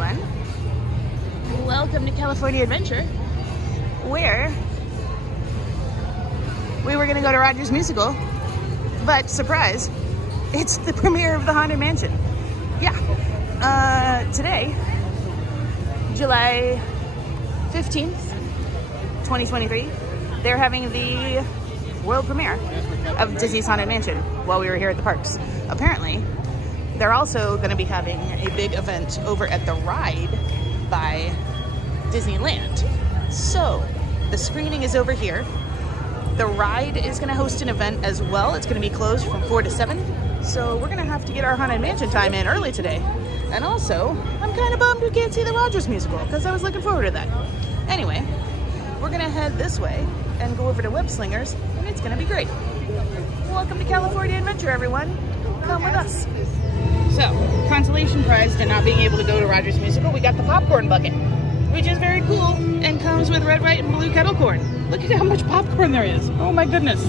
everyone. Welcome to California Adventure, where we were gonna go to Rogers Musical, but surprise, it's the premiere of the Haunted Mansion. Yeah, today, July 15th, 2023, they're having the world premiere of Disney's Haunted Mansion while we were here at the parks. Apparently, they're also going to be having a big event over at the ride by Disneyland. So, the screening is over here. The ride is going to host an event as well. It's going to be closed from 4 to 7. So, we're going to have to get our Haunted Mansion time in early today. And also, I'm kind of bummed we can't see the Rogers Musical because I was looking forward to that. Anyway, we're going to head this way and go over to Web Slingers, and it's going to be great. Welcome to California Adventure, everyone. Come with us. So, consolation prize to not being able to go to Rogers Musical, we got the popcorn bucket, which is very cool and comes with red, white, and blue kettle corn. Look at how much popcorn there is. Oh my goodness.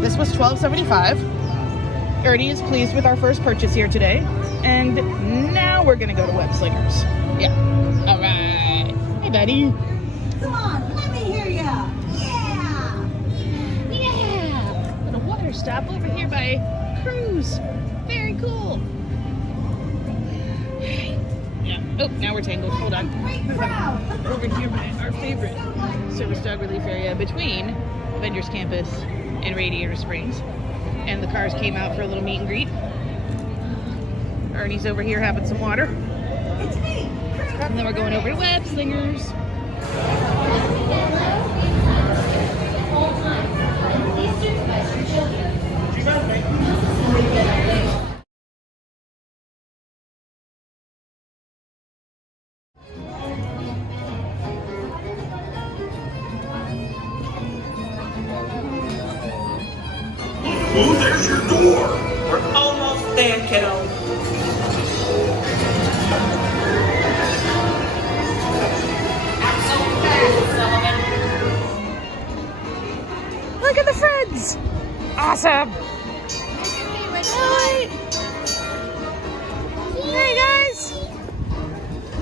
This was $12.75. Ernie is pleased with our first purchase here today. And now we're going to go to Web Slingers. Yeah. All right. Hey, buddy. Come on, let me hear ya. Yeah. Got a water stop over here by Cruise. Very cool. Yeah. Oh, now we're tangled. Hold on. Over here by our favorite service dog relief area between Avengers Campus and Radiator Springs. And the cars came out for a little meet and greet. Ernie's over here having some water. It's me. And then we're going over to Web Slingers. Oh, there's your door. We're almost there, kiddo. Not so fast, Sullivan. Look at the friends! Awesome! Hi! Hey guys!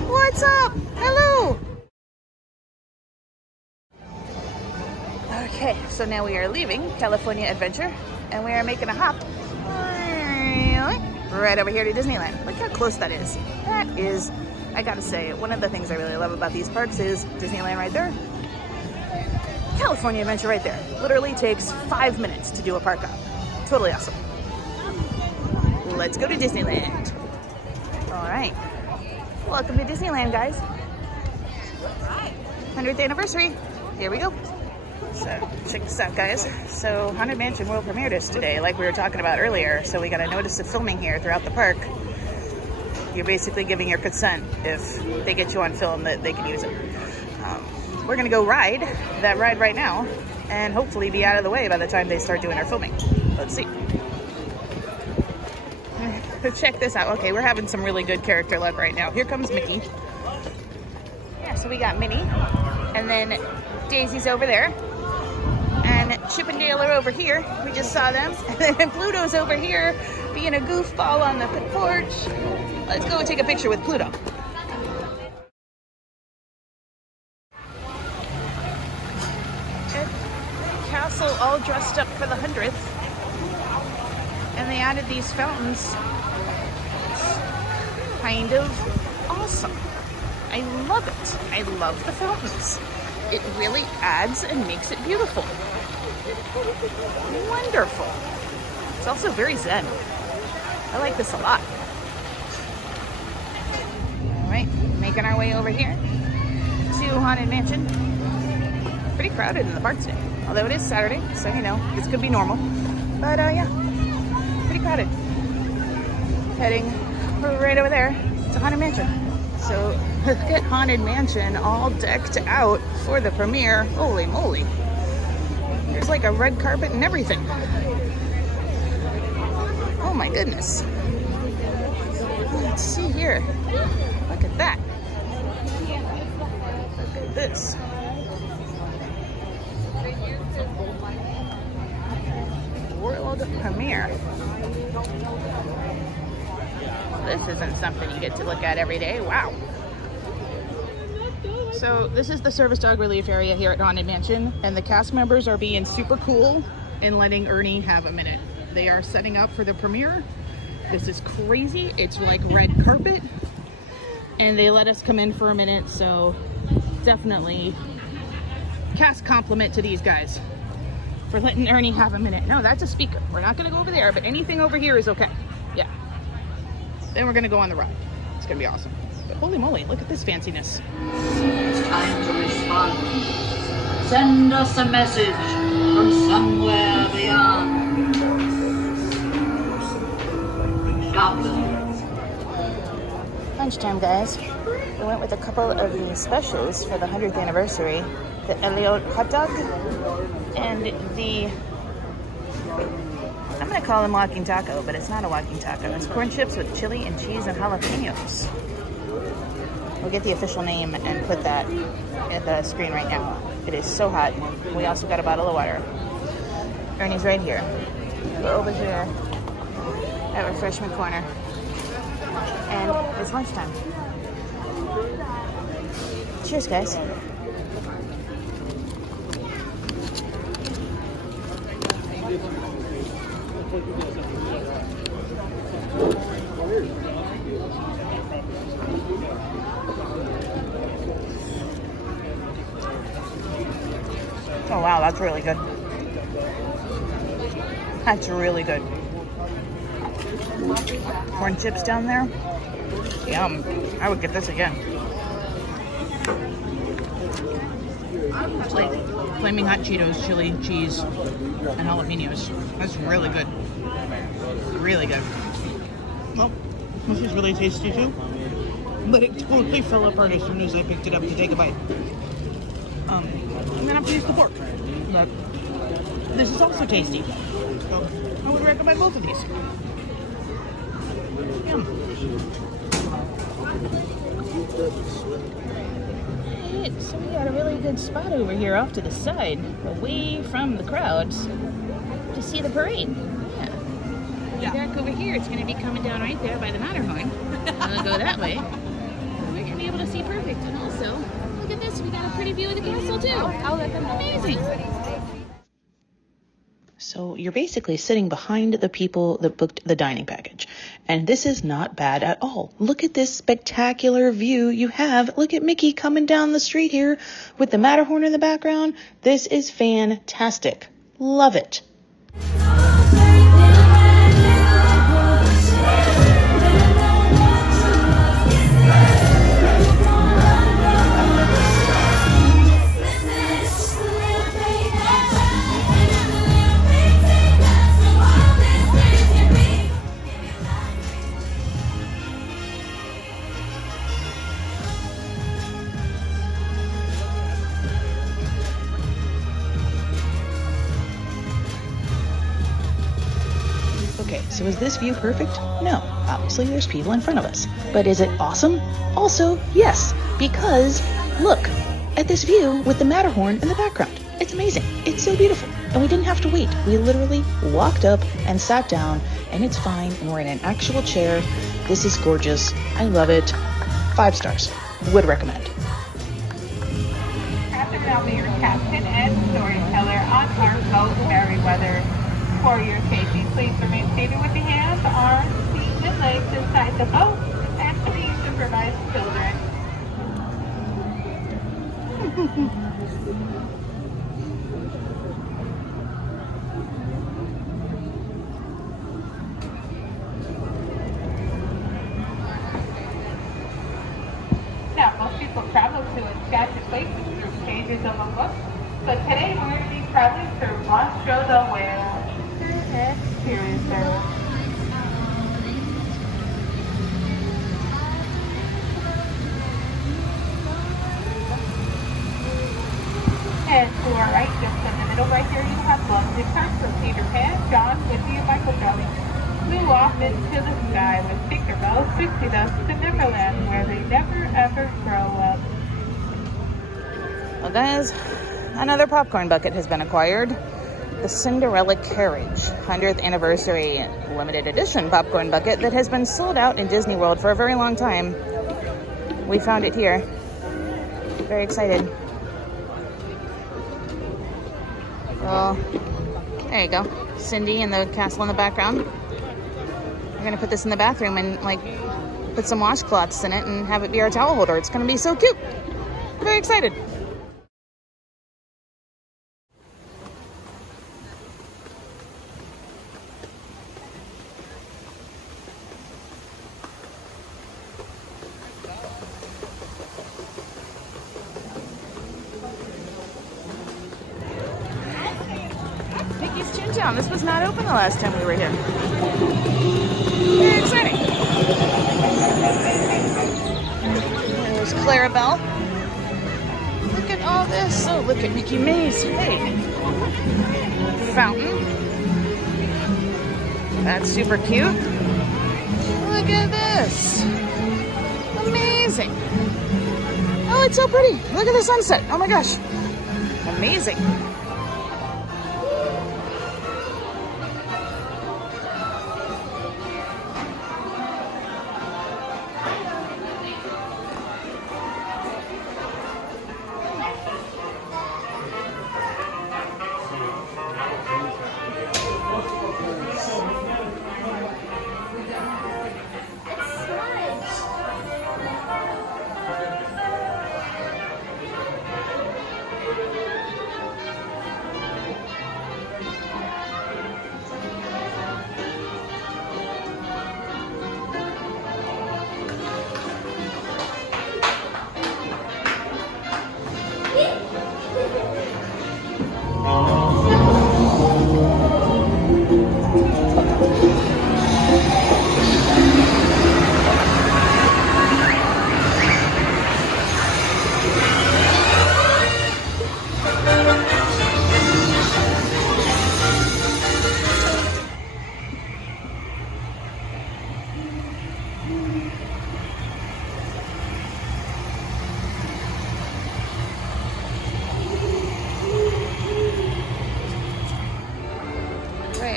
What's up? Hello! Okay, so now we are leaving California Adventure and we are making a hop right over here to Disneyland. Look how close that is. That is, I gotta say, one of the things I really love about these parks is Disneyland right there. California Adventure right there. Literally takes 5 minutes to do a park hop. Totally awesome. Let's go to Disneyland. All right. Welcome to Disneyland, guys. 100th anniversary. Here we go. So, check this out, guys. So, Haunted Mansion world premiered us today, like we were talking about earlier. So, we got a notice of filming here throughout the park. You're basically giving your consent if they get you on film that they can use it. We're going to go ride that ride right now and hopefully be out of the way by the time they start doing their filming. Let's see. Check this out. Okay, we're having some really good character luck right now. Here comes Mickey. Yeah, so we got Minnie, and then Daisy's over there, and Chip and Dale are over here. We just saw them. And then Pluto's over here being a goofball on the porch. Let's go and take a picture with Pluto. Castle all dressed up for the 100th, and they added these fountains. Kind of awesome. I love it. I love the fountains. It really adds and makes it beautiful. Wonderful. It's also very zen. I like this a lot. All right, making our way over here to Haunted Mansion. Pretty crowded in the park today, although it is Saturday, so you know, this could be normal. But yeah, pretty crowded. Heading right over there to Haunted Mansion. So look at Haunted Mansion all decked out for the premiere. Holy moly. There's like a red carpet and everything. Oh my goodness. Let's see here. Look at that. Look at this. World premiere. This isn't something you get to look at every day. Wow. So this is the service dog relief area here at Haunted Mansion, and the cast members are being super cool and letting Ernie have a minute. They are setting up for the premiere. This is crazy. It's like red carpet, and they let us come in for a minute, so definitely cast compliment to these guys for letting Ernie have a minute. No, that's a speaker. We're not gonna go over there, but anything over here is okay. Yeah. Then we're gonna go on the ride. It's gonna be awesome. But holy moly, look at this fanciness. It's time to respond. Send us a message from somewhere beyond. Goblins. Lunchtime, guys. We went with a couple of the specials for the 100th anniversary. The Elliot hot dog and the, I'm gonna call them walking taco, but it's not a walking taco. It's corn chips with chili and cheese and jalapenos. We'll get the official name and put that at the screen right now. It is so hot. We also got a bottle of water. Ernie's right here. We're over here at Refreshment Corner. And it's lunchtime. Cheers, guys. Oh wow, that's really good. That's really good. Corn chips down there. Yum. I would get this again. It's like flaming hot Cheetos, chili, cheese, and jalapenos. That's really good. Really good. Well, this is really tasty too. But it totally fell apart as soon as I picked it up to take a bite. I'm gonna have to use the fork. But this is also tasty. So I would recommend both of these. Yum. Alright, so we got a really good spot over here off to the side, away from the crowds, to see the parade. Yeah. Back over here, it's going to be coming down right there by the Matterhorn. We'll go that way. We're going to be able to see perfect. And also, look at this, we got a pretty view of the castle too. I'll let them know. Amazing. So you're basically sitting behind the people that booked the dining package. And this is not bad at all. Look at this spectacular view you have. Look at Mickey coming down the street here with the Matterhorn in the background. This is fantastic. Love it. Okay, so is this view perfect? No, obviously there's people in front of us. But is it awesome? Also, yes, because look at this view with the Matterhorn in the background. It's amazing. It's so beautiful. And we didn't have to wait. We literally walked up and sat down, and it's fine, and we're in an actual chair. This is gorgeous. I love it. 5 stars. Would recommend. Catherine, I'll be your captain and storyteller on our boat, Merryweather. For your safety, please remain seated with your hands, arms, feet, and legs inside the boat, and please supervise children. Now, most people travel to enchanted places through pages of a book, but today we're going to be traveling through Monstro the Whale. Experiencer. And to our right, just in the middle right here, you have London Park from Peter Pan, John, Woody, and Michael Jelly. Flew off into the sky with Tinkerbell, Pixie Dust to Neverland, where they never ever grow up. Well, guys, another popcorn bucket has been acquired. The Cinderella Carriage 100th Anniversary Limited Edition popcorn bucket that has been sold out in Disney World for a very long time. We found it here. Very excited. Well, there you go. Cindy and the castle in the background. We're gonna put this in the bathroom and like put some washcloths in it and have it be our towel holder. It's gonna be so cute. Very excited. Mickey's Chintown. This was not open the last time we were here. Very exciting. There's Clarabelle. Look at all this. Oh, look at Mickey Maze. Hey. Fountain. That's super cute. Look at this. Amazing. Oh, it's so pretty. Look at the sunset. Oh my gosh. Amazing.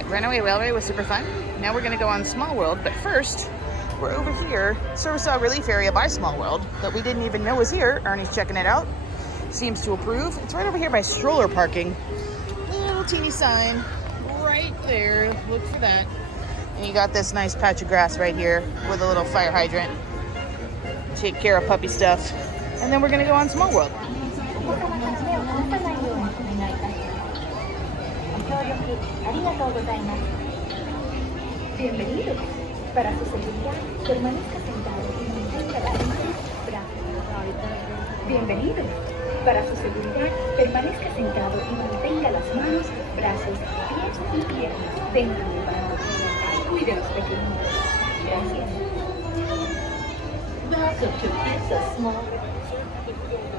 Runaway Railway was super fun. Now we're gonna go on Small World, but first, we're over here, Service Dog Relief Area by Small World, that we didn't even know was here. Ernie's checking it out. Seems to approve. It's right over here by stroller parking. Little teeny sign right there. Look for that. And you got this nice patch of grass right here with a little fire hydrant. Take care of puppy stuff. And then we're gonna go on Small World. Bienvenidos. Para su seguridad, permanezca sentado y mantenga las brazos. Bienvenidos. Para su seguridad, permanezca sentado y mantenga las manos, brazos, pies y piernas dentro del banco. Cuide a los pequeños. Gracias.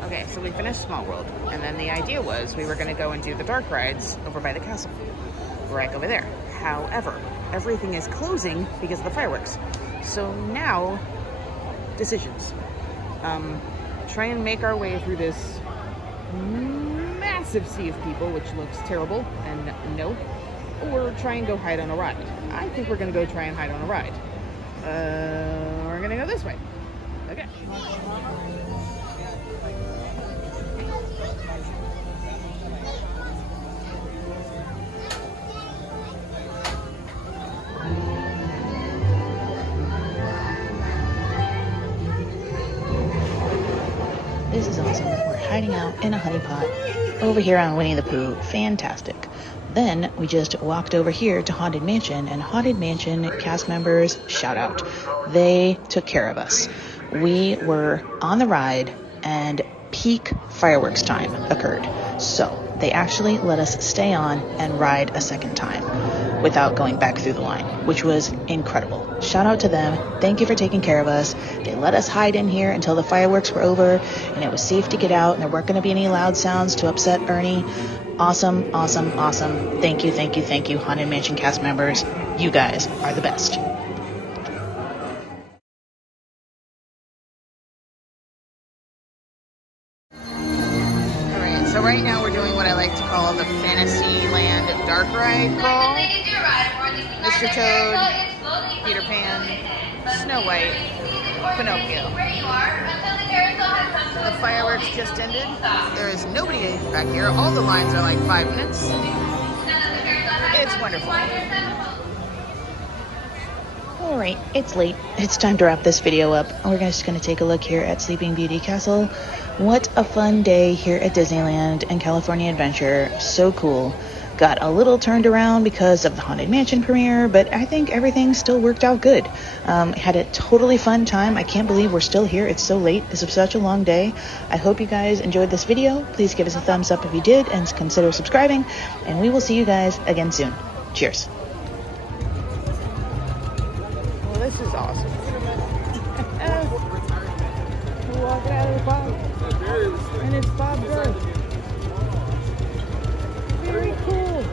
Okay, so we finished Small World, and then the idea was we were going to go and do the dark rides over by the castle, right over there. However, everything is closing because of the fireworks. So now, decisions. Try and make our way through this massive sea of people, which looks terrible, and no, or try and go hide on a ride. I think we're going to go try and hide on a ride. We're going to go this way. Okay. This is awesome. We're hiding out in a honey pot over here on Winnie the Pooh. Fantastic. Then we just walked over here to Haunted Mansion, and Haunted Mansion cast members, shout out. They took care of us. We were on the ride and peak fireworks time occurred. So they actually let us stay on and ride a second time without going back through the line, which was incredible. Shout out to them. Thank you for taking care of us. They let us hide in here until the fireworks were over and it was safe to get out and there weren't going to be any loud sounds to upset Ernie. Awesome, awesome, awesome. Thank you, thank you, thank you, Haunted Mansion cast members. You guys are the best. So right now we're doing what I like to call the Fantasyland Dark Ride Crawl. Mr. Toad, Peter Pan, Snow White, Pinocchio. The fireworks just ended. There is nobody back here. All the lines are like 5 minutes. It's wonderful. Alright, it's late. It's time to wrap this video up. We're just going to take a look here at Sleeping Beauty Castle. What a fun day here at Disneyland and California Adventure. So cool. Got a little turned around because of the Haunted Mansion premiere, but I think everything still worked out good. Had a totally fun time. I can't believe we're still here. It's so late. This was such a long day. I hope you guys enjoyed this video. Please give us a thumbs up if you did and consider subscribing, and we will see you guys again soon. Cheers. Well, this is awesome. We're walking out of the box, and it's Bob's Earth. Very cool.